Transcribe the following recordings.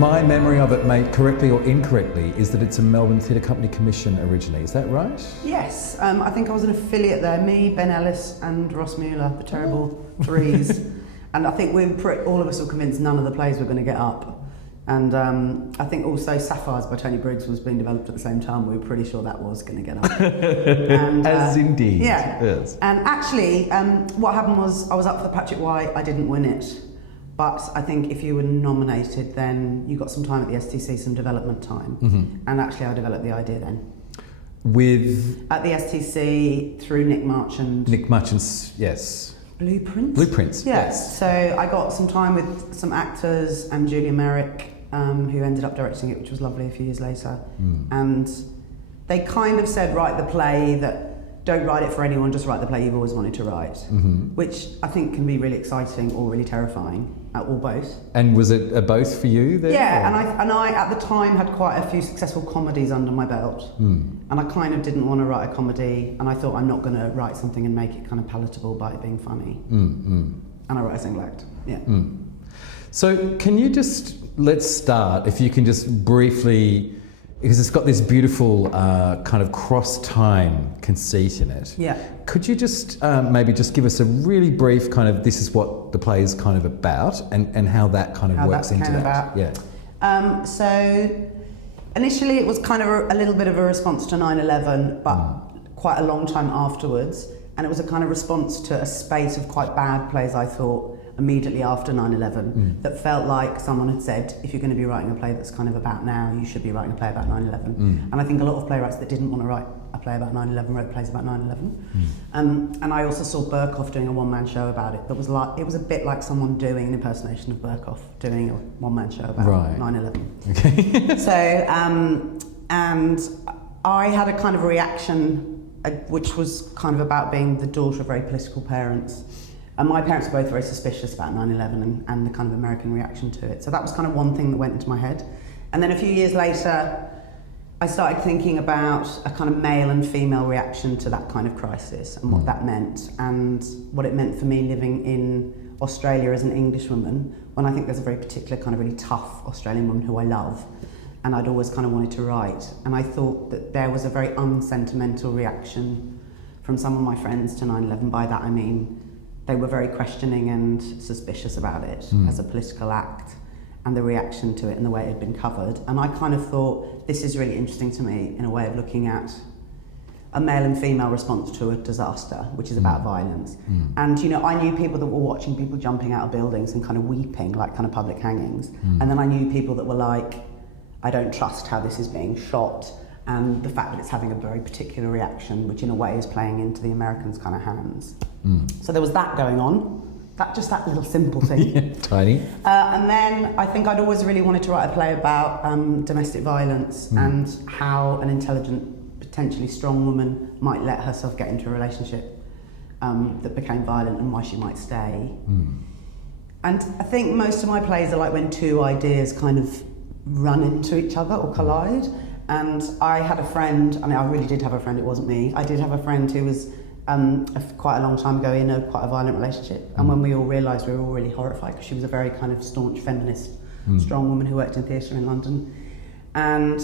my memory of it, made correctly or incorrectly, is that it's a Melbourne Theatre Company commission originally. Is that right? Yes, I think I was an affiliate there. Me, Ben Ellis, and Ross Mueller, the terrible threes. And I think all of us were convinced none of the plays were going to get up. And I think also Sapphires by Tony Briggs was being developed at the same time. We were pretty sure that was going to get up. And, As indeed. Yeah. Yes. And actually, what happened was I was up for the Patrick White. I didn't win it. But I think if you were nominated, then you got some time at the STC, some development time. Mm-hmm. And actually, I developed the idea then. At the STC, through Nick Marchand. Nick Marchand's, yes. Blueprints, yes. So I got some time with some actors and Julia Merrick, who ended up directing it, which was lovely a few years later. And they kind of said, write the play that, don't write it for anyone, just write the play you've always wanted to write, which I think can be really exciting or really terrifying, or both. And was it a both for you then? Yeah, and I at the time had quite a few successful comedies under my belt, and I kind of didn't want to write a comedy, and I thought I'm not going to write something and make it kind of palatable by it being funny. And I wrote a single act, So can you let's start, if you can just briefly, because it's got this beautiful kind of cross-time conceit in it. Yeah. Could you just maybe just give us a really brief kind of, this is what the play is kind of about, and how that kind of works into that? Yeah. So initially it was kind of a little bit of a response to 9/11, but quite a long time afterwards, and it was a kind of response to a spate of quite bad plays, I thought, immediately after 9/11, that felt like someone had said, if you're going to be writing a play that's kind of about now, you should be writing a play about 9/11. And I think a lot of playwrights that didn't want to write a play about 9/11 wrote plays about 9/11. And I also saw Berkoff doing a one-man show about it that was like, it was a bit like someone doing an impersonation of Berkoff doing a one-man show about 9/11. Okay. So, and I had a kind of reaction, which was kind of about being the daughter of very political parents. And my parents were both very suspicious about 9/11 and the kind of American reaction to it. So that was kind of one thing that went into my head. And then a few years later, I started thinking about a kind of male and female reaction to that kind of crisis and what that meant, and what it meant for me living in Australia as an English woman, when I think there's a very particular kind of really tough Australian woman who I love, and I'd always kind of wanted to write. And I thought that there was a very unsentimental reaction from some of my friends to 9/11. By that I mean, they were very questioning and suspicious about it as a political act, and the reaction to it and the way it had been covered. And I kind of thought, this is really interesting to me in a way of looking at a male and female response to a disaster, which is about violence. And, you know, I knew people that were watching people jumping out of buildings and kind of weeping, like kind of public hangings. And then I knew people that were like, I don't trust how this is being shot, and the fact that it's having a very particular reaction, which in a way is playing into the Americans' kind of hands. So there was that going on. That little simple thing. Tiny. And then I think I'd always really wanted to write a play about domestic violence and how an intelligent, potentially strong woman might let herself get into a relationship that became violent, and why she might stay. And I think most of my plays are like when two ideas kind of run into each other or collide. And I had a friend, I mean, I really did have a friend, it wasn't me. I did have a friend who was quite a long time ago in quite a violent relationship, and when we all realised, we were all really horrified, because she was a very kind of staunch feminist, strong woman who worked in theatre in London. And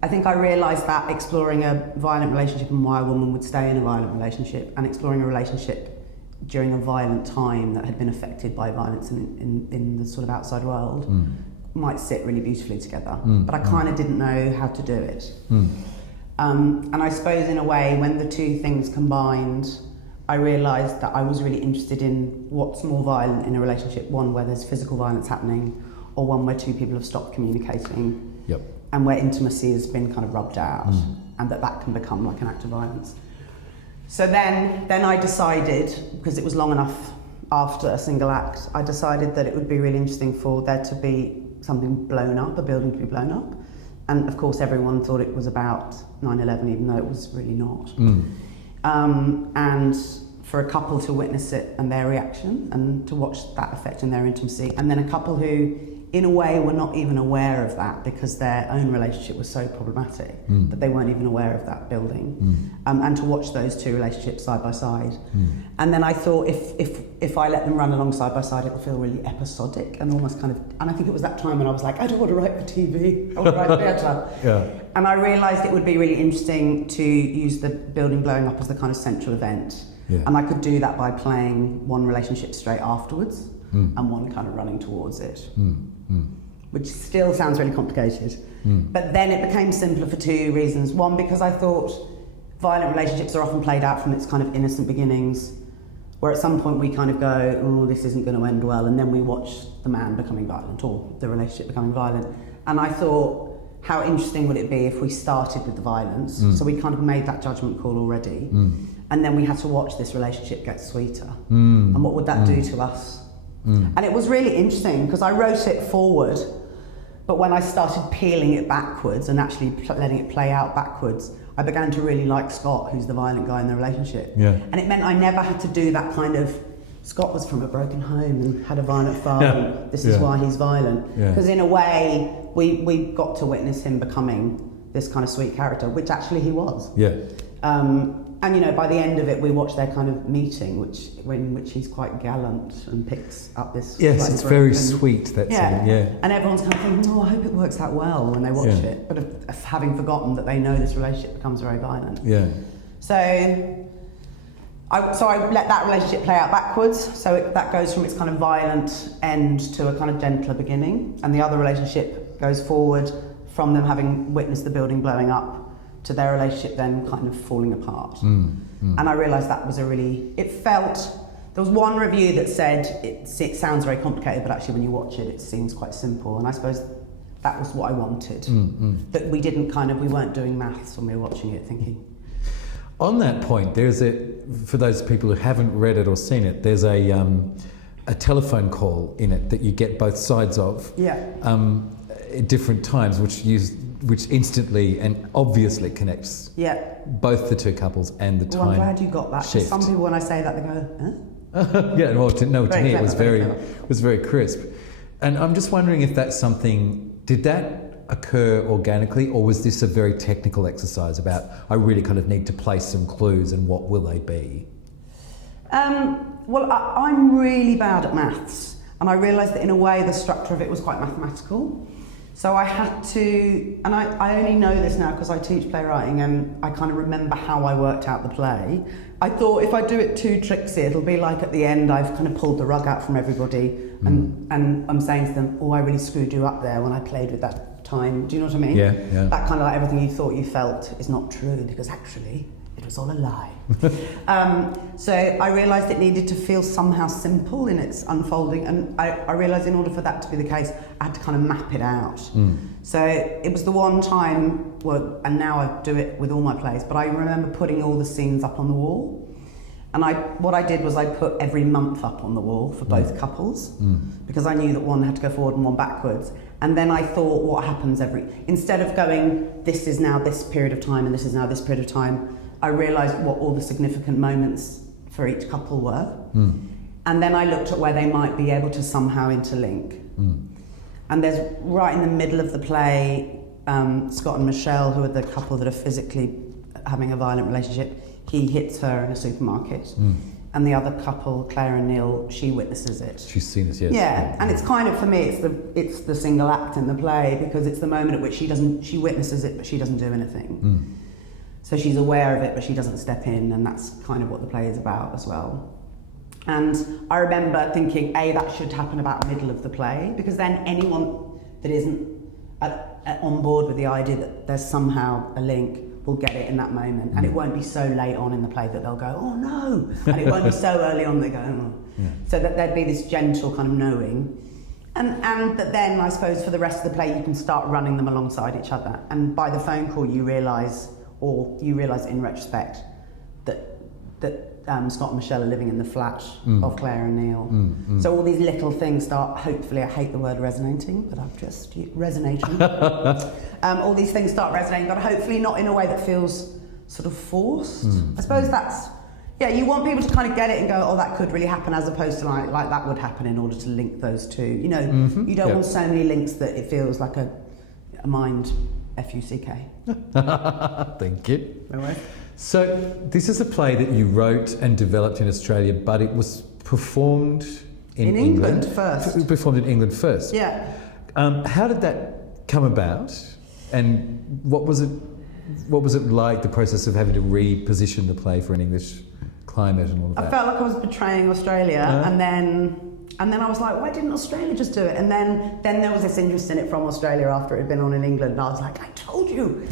I think I realised that exploring a violent relationship and why a woman would stay in a violent relationship, and exploring a relationship during a violent time that had been affected by violence in the sort of outside world, might sit really beautifully together. But I kind of didn't know how to do it. And I suppose in a way, when the two things combined, I realised that I was really interested in what's more violent in a relationship, one where there's physical violence happening, or one where two people have stopped communicating, and where intimacy has been kind of rubbed out, and that can become like an act of violence. So then I decided, because it was long enough after a single act, I decided that it would be really interesting for there to be something blown up, a building to be blown up. And of course, everyone thought it was about 9/11, even though it was really not. And for a couple to witness it and their reaction, and to watch that effect in their intimacy. And then a couple who, in a way, were not even aware of that because their own relationship was so problematic that they weren't even aware of that building. And to watch those two relationships side by side. And then I thought if I let them run along side by side, it would feel really episodic and almost kind of, and I think it was that time when I was like, I don't want to write for TV, I want to write theatre. Yeah. And I realised it would be really interesting to use the building blowing up as the kind of central event. Yeah. And I could do that by playing one relationship straight afterwards and one kind of running towards it. Which still sounds really complicated. But then it became simpler for two reasons. One, because I thought violent relationships are often played out from its kind of innocent beginnings, where at some point we kind of go, oh, this isn't going to end well, and then we watch the man becoming violent or the relationship becoming violent. And I thought, how interesting would it be if we started with the violence? So we kind of made that judgment call already. And then we had to watch this relationship get sweeter. And what would that do to us? And it was really interesting because I wrote it forward, but when I started peeling it backwards and actually letting it play out backwards, I began to really like Scott, who's the violent guy in the relationship. Yeah. And it meant I never had to do that kind of, Scott was from a broken home and had a violent father, and this is why he's violent. Because in a way, we got to witness him becoming this kind of sweet character, which actually he was. Yeah. And you know, by the end of it, we watch their kind of meeting, in which he's quite gallant and picks up this. Yes, it's very sweet, that scene. Yeah. And everyone's kind of thinking, oh, I hope it works out well when they watch it, but of having forgotten that they know this relationship becomes very violent. Yeah. So I let that relationship play out backwards. So that goes from its kind of violent end to a kind of gentler beginning, and the other relationship goes forward from them having witnessed the building blowing up to their relationship then kind of falling apart. And I realised that was there was one review that said, it sounds very complicated, but actually when you watch it, it seems quite simple. And I suppose that was what I wanted. That we weren't doing maths when we were watching it, thinking. On that point, for those people who haven't read it or seen it, there's a telephone call in it that you get both sides of. At different times, which instantly and obviously connects both the two couples and the time. Well, I'm glad you got that. Because some people, when I say that, they go, huh? Yeah, well, to me it was very crisp. And I'm just wondering if that's something, did that occur organically, or was this a very technical exercise about, I really kind of need to place some clues and what will they be? Well, I'm really bad at maths, and I realised that in a way the structure of it was quite mathematical. So I had to, and I only know this now because I teach playwriting and I kind of remember how I worked out the play. I thought if I do it too tricksy, it'll be like at the end I've kind of pulled the rug out from everybody and I'm saying to them, oh, I really screwed you up there when I played with that time. Do you know what I mean? Yeah. That kind of like everything you thought you felt is not true because actually it was all a lie. So I realised it needed to feel somehow simple in its unfolding, and I realised in order for that to be the case, I had to kind of map it out. So it was the one time, and now I do it with all my plays, but I remember putting all the scenes up on the wall. And what I did was I put every month up on the wall for both couples, because I knew that one had to go forward and one backwards. And then I thought, what happens instead of going, this is now this period of time and this is now this period of time, I realised what all the significant moments for each couple were. And then I looked at where they might be able to somehow interlink. And there's, right in the middle of the play, Scott and Michelle, who are the couple that are physically having a violent relationship, he hits her in a supermarket. And the other couple, Claire and Neil, she witnesses it. She's seen it, yes. Yeah, and it's kind of, for me, it's the single act in the play, because it's the moment at which she witnesses it, but she doesn't do anything. So she's aware of it, but she doesn't step in, and that's kind of what the play is about as well. And I remember thinking, that should happen about middle of the play, because then anyone that isn't on board with the idea that there's somehow a link will get it in that moment, and it won't be so late on in the play that they'll go, oh no, and it won't be so early on they go, oh. So that there'd be this gentle kind of knowing. And that then, I suppose, for the rest of the play, you can start running them alongside each other. And by the phone call, you realise in retrospect that Scott and Michelle are living in the flat of Claire and Neil. So all these little things start, hopefully, I hate the word resonating, but I've just resonating. All these things start resonating, but hopefully not in a way that feels sort of forced. I suppose that's, Yeah, you want people to kind of get it and go, oh, that could really happen, as opposed to like that would happen, in order to link those two. You know, you don't want so many links that it feels like a mind F-U-C-K. Thank you. No way. So this is a play that you wrote and developed in Australia, but it was performed in England first. Performed in England first. Yeah. How did that come about, and what was it like, the process of having to reposition the play for an English climate and all of that? I felt like I was betraying Australia, and then I was like, why didn't Australia just do it? And then there was this interest in it from Australia after it had been on in England, and I was like, I told you.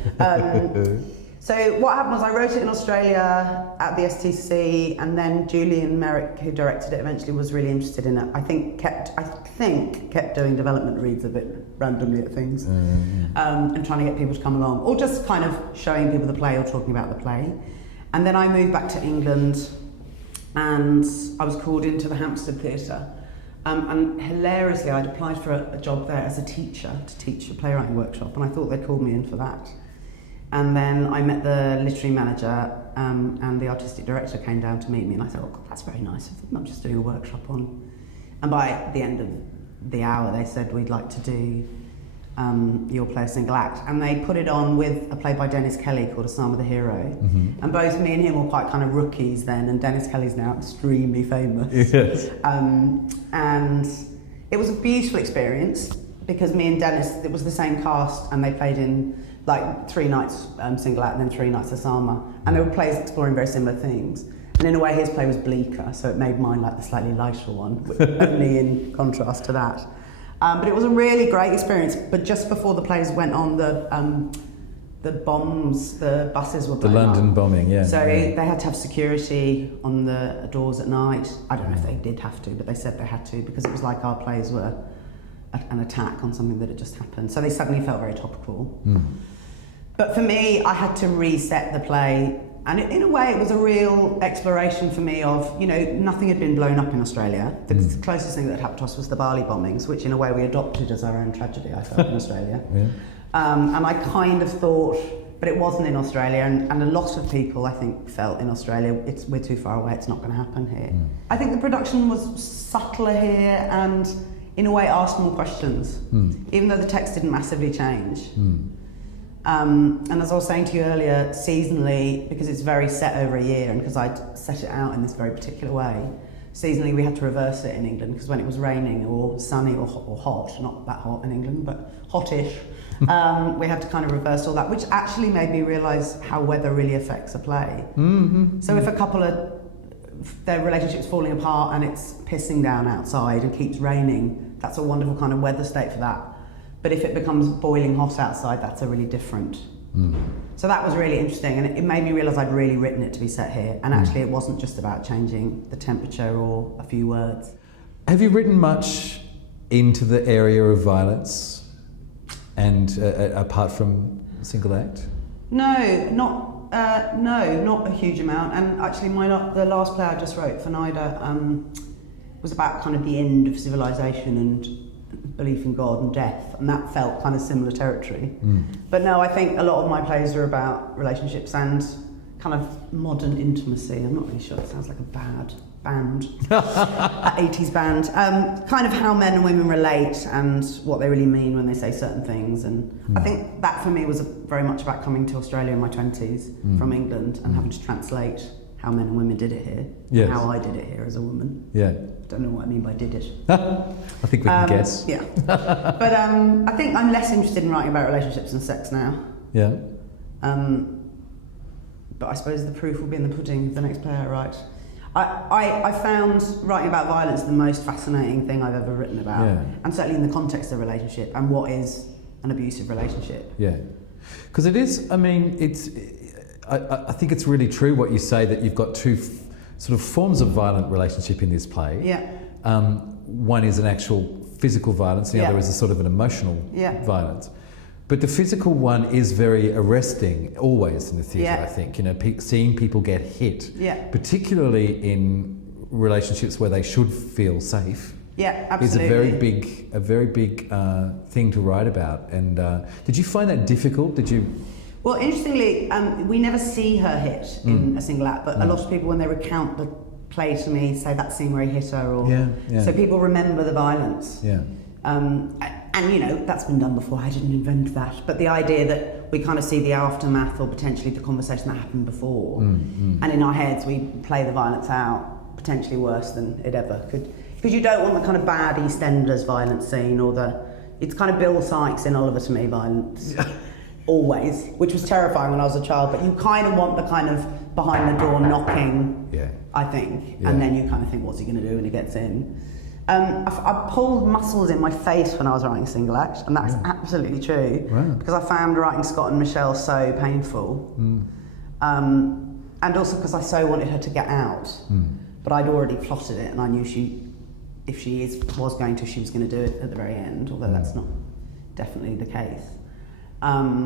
So what happened was I wrote it in Australia at the STC, and then Julian Merrick, who directed it eventually, was really interested in it. I think kept doing development reads a bit randomly at things, and trying to get people to come along, or just kind of showing people the play or talking about the play. And then I moved back to England, and I was called into the Hampstead Theatre. And hilariously, I'd applied for a job there as a teacher to teach a playwriting workshop, and I thought they'd called me in for that. And then I met the literary manager, and the artistic director came down to meet me, and I thought, oh, God, that's very nice of them. I'm just doing a workshop on. And by the end of the hour, they said, we'd like to do your play a single act. And they put it on with a play by Dennis Kelly called Osama the Hero. And both me and him were quite kind of rookies then, and Dennis Kelly's now extremely famous. Yes. And it was a beautiful experience, because me and Dennis, it was the same cast, and they played in like 3 nights single act and then 3 nights Osama. And they were plays exploring very similar things. And in a way, his play was bleaker, so it made mine like the slightly lighter one, only in contrast to that. But it was a really great experience. But just before the plays went on, the bombs, the buses were blown The London up. bombing, yeah. So they had to have security on the doors at night. I don't know if they did have to, but they said they had to, because it was like our plays were an attack on something that had just happened. So they suddenly felt very topical. But for me, I had to reset the play. And in a way, it was a real exploration for me of, you know, nothing had been blown up in Australia. The closest thing that happened to us was the Bali bombings, which in a way we adopted as our own tragedy, I felt, in Australia. And I kind of thought, but it wasn't in Australia. And a lot of people, I think, felt in Australia, we're too far away, it's not going to happen here. I think the production was subtler here, and in a way asked more questions, even though the text didn't massively change. And as I was saying to you earlier, seasonally, because it's very set over a year, and because I'd set it out in this very particular way, seasonally we had to reverse it in England, because when it was raining or sunny or hot, not that hot in England, but hottish, we had to kind of reverse all that, which actually made me realise how weather really affects a play. So if a couple of their relationship's falling apart and it's pissing down outside and keeps raining, that's a wonderful kind of weather state for that. But if it becomes boiling hot outside, that's a really different. So that was really interesting, and it made me realise I'd really written it to be set here, and actually it wasn't just about changing the temperature or a few words. Have you written much into the area of violence, and apart from single act? No, not a huge amount. And actually, the last play I just wrote for NIDA was about kind of the end of civilization and belief in God and death, and that felt kind of similar territory. But no, I think a lot of my plays are about relationships and kind of modern intimacy. I'm not really sure, it sounds like a bad band, an 80s band. Kind of how men and women relate and what they really mean when they say certain things. And I think that for me was very much about coming to Australia in my 20s from England and having to translate how men and women did it here, and how I did it here as a woman. Don't know what I mean by did it. I think we can guess. But I think I'm less interested in writing about relationships and sex now. But I suppose the proof will be in the pudding of the next play I write. I found writing about violence the most fascinating thing I've ever written about, and certainly in the context of a relationship and what is an abusive relationship. Because it is, I mean, I think it's really true what you say, that you've got two sort of forms of violent relationship in this play. One is an actual physical violence, the other is a sort of an emotional violence. But the physical one is very arresting, always in the theatre, I think. You know, seeing people get hit, particularly in relationships where they should feel safe, is a very big thing to write about. And did you find that difficult? Well, interestingly, we never see her hit in a single act, but a lot of people, when they recount the play to me, say that scene where he hit her, or so people remember the violence. Yeah. And you know, that's been done before. I didn't invent that, but the idea that we kind of see the aftermath or potentially the conversation that happened before, and in our heads we play the violence out, potentially worse than it ever could, because you don't want the kind of bad EastEnders violence scene, or it's kind of Bill Sykes in Oliver to Me violence. Always, which was terrifying when I was a child, but you kind of want the kind of behind the door knocking, I think, and then you kind of think, what's he going to do when he gets in? I pulled muscles in my face when I was writing single act, and that's absolutely true, because I found writing Scott and Michelle so painful, and also because I so wanted her to get out, but I'd already plotted it, and I knew if she was going to, she was going to do it at the very end, although that's not definitely the case. I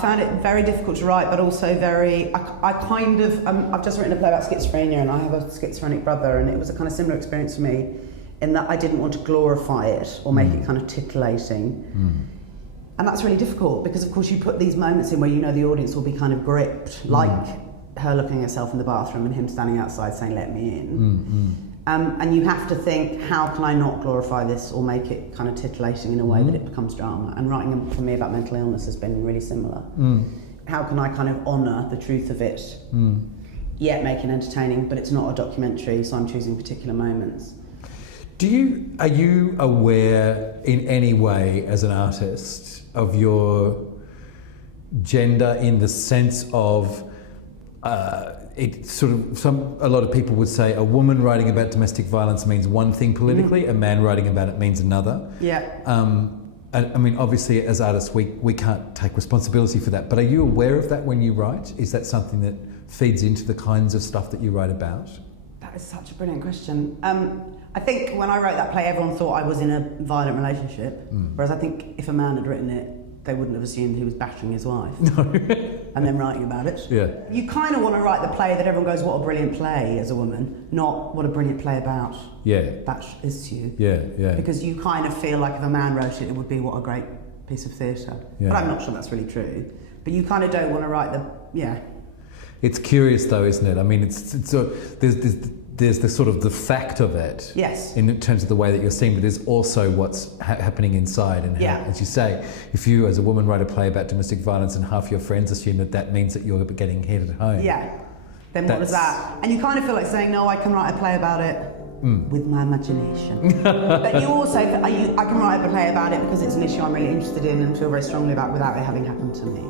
found it very difficult to write, but also very, I kind of, I've just written a play about schizophrenia, and I have a schizophrenic brother, and it was a kind of similar experience for me, in that I didn't want to glorify it or make it kind of titillating. And that's really difficult, because of course you put these moments in where you know the audience will be kind of gripped, like her looking at herself in the bathroom and him standing outside saying, "Let me in." And you have to think, how can I not glorify this or make it kind of titillating in a way that it becomes drama? And writing for me about mental illness has been really similar. How can I kind of honour the truth of it, yet make it entertaining, but it's not a documentary, so I'm choosing particular moments. Are you aware in any way as an artist of your gender, in the sense of it sort of, a lot of people would say a woman writing about domestic violence means one thing politically, a man writing about it means another. I mean, obviously as artists we can't take responsibility for that, but are you aware of that when you write? Is that something that feeds into the kinds of stuff that you write about? That is such a brilliant question. I think when I wrote that play, everyone thought I was in a violent relationship, whereas I think if a man had written it, they wouldn't have assumed he was battering his wife. No. And then writing about it. Yeah. You kind of want to write the play that everyone goes, what a brilliant play, as a woman, not what a brilliant play about. That is to you. Yeah. Because you kind of feel like if a man wrote it, it would be what a great piece of theatre. But I'm not sure that's really true. But you kind of don't want to write It's curious though, isn't it? I mean, there's the sort of the fact of it, in terms of the way that you're seen, but there's also what's happening inside, and how, as you say, if you as a woman write a play about domestic violence and half your friends assume that means that you're getting hit at home, then what is that? And you kind of feel like saying, no, I can write a play about it with my imagination. But you also, I can write a play about it because it's an issue I'm really interested in and feel very strongly about without it having happened to me.